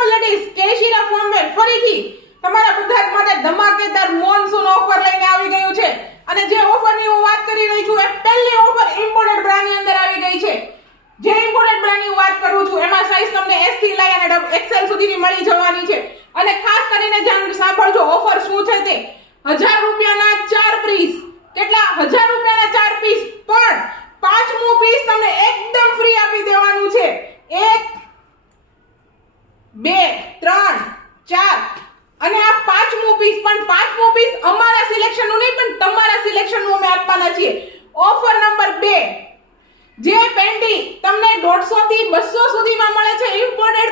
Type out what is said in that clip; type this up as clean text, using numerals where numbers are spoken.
Qualities કેશીના ફોર્મવેર ફરીથી તમારા બધા જ માટે ધમાકેદાર મોનસૂન ઓફર લઈને આવી ગયું છે અને જે ઓફરની હું વાત કરી રહી છું એ પહેલી ઓફર ઇમ્પોર્ટેડ બ્રાન્ડની અંદર આવી ગઈ છે. જે ઇમ્પોર્ટેડ બ્રાન્ડની વાત કરું છું એમાં સાઈઝ તમને S થી લઈ અને XL સુધીની મળી જવાની છે અને ખાસ કરીને જાણ સાંભળજો ઓફર શું છે તે 1000 રૂપિયાના 4 પીસ. કેટલા? 1000 રૂપિયાના 4 પીસ, પણ પાંચમું પીસ તમને એકદમ ફ્રી આપી દેવાનું છે. 1 2 3 4 અને આ પાંચમું પીસ, પણ પાંચમું પીસ અમારા સિલેક્શનનું નહીં પણ તમારા સિલેક્શનનું અમે આપવાના છીએ. ઓફર નંબર 2, જે પેન્ટી તમને 150 થી 200 સુધીમાં મળે છે ઇમ્પોર્ટેડ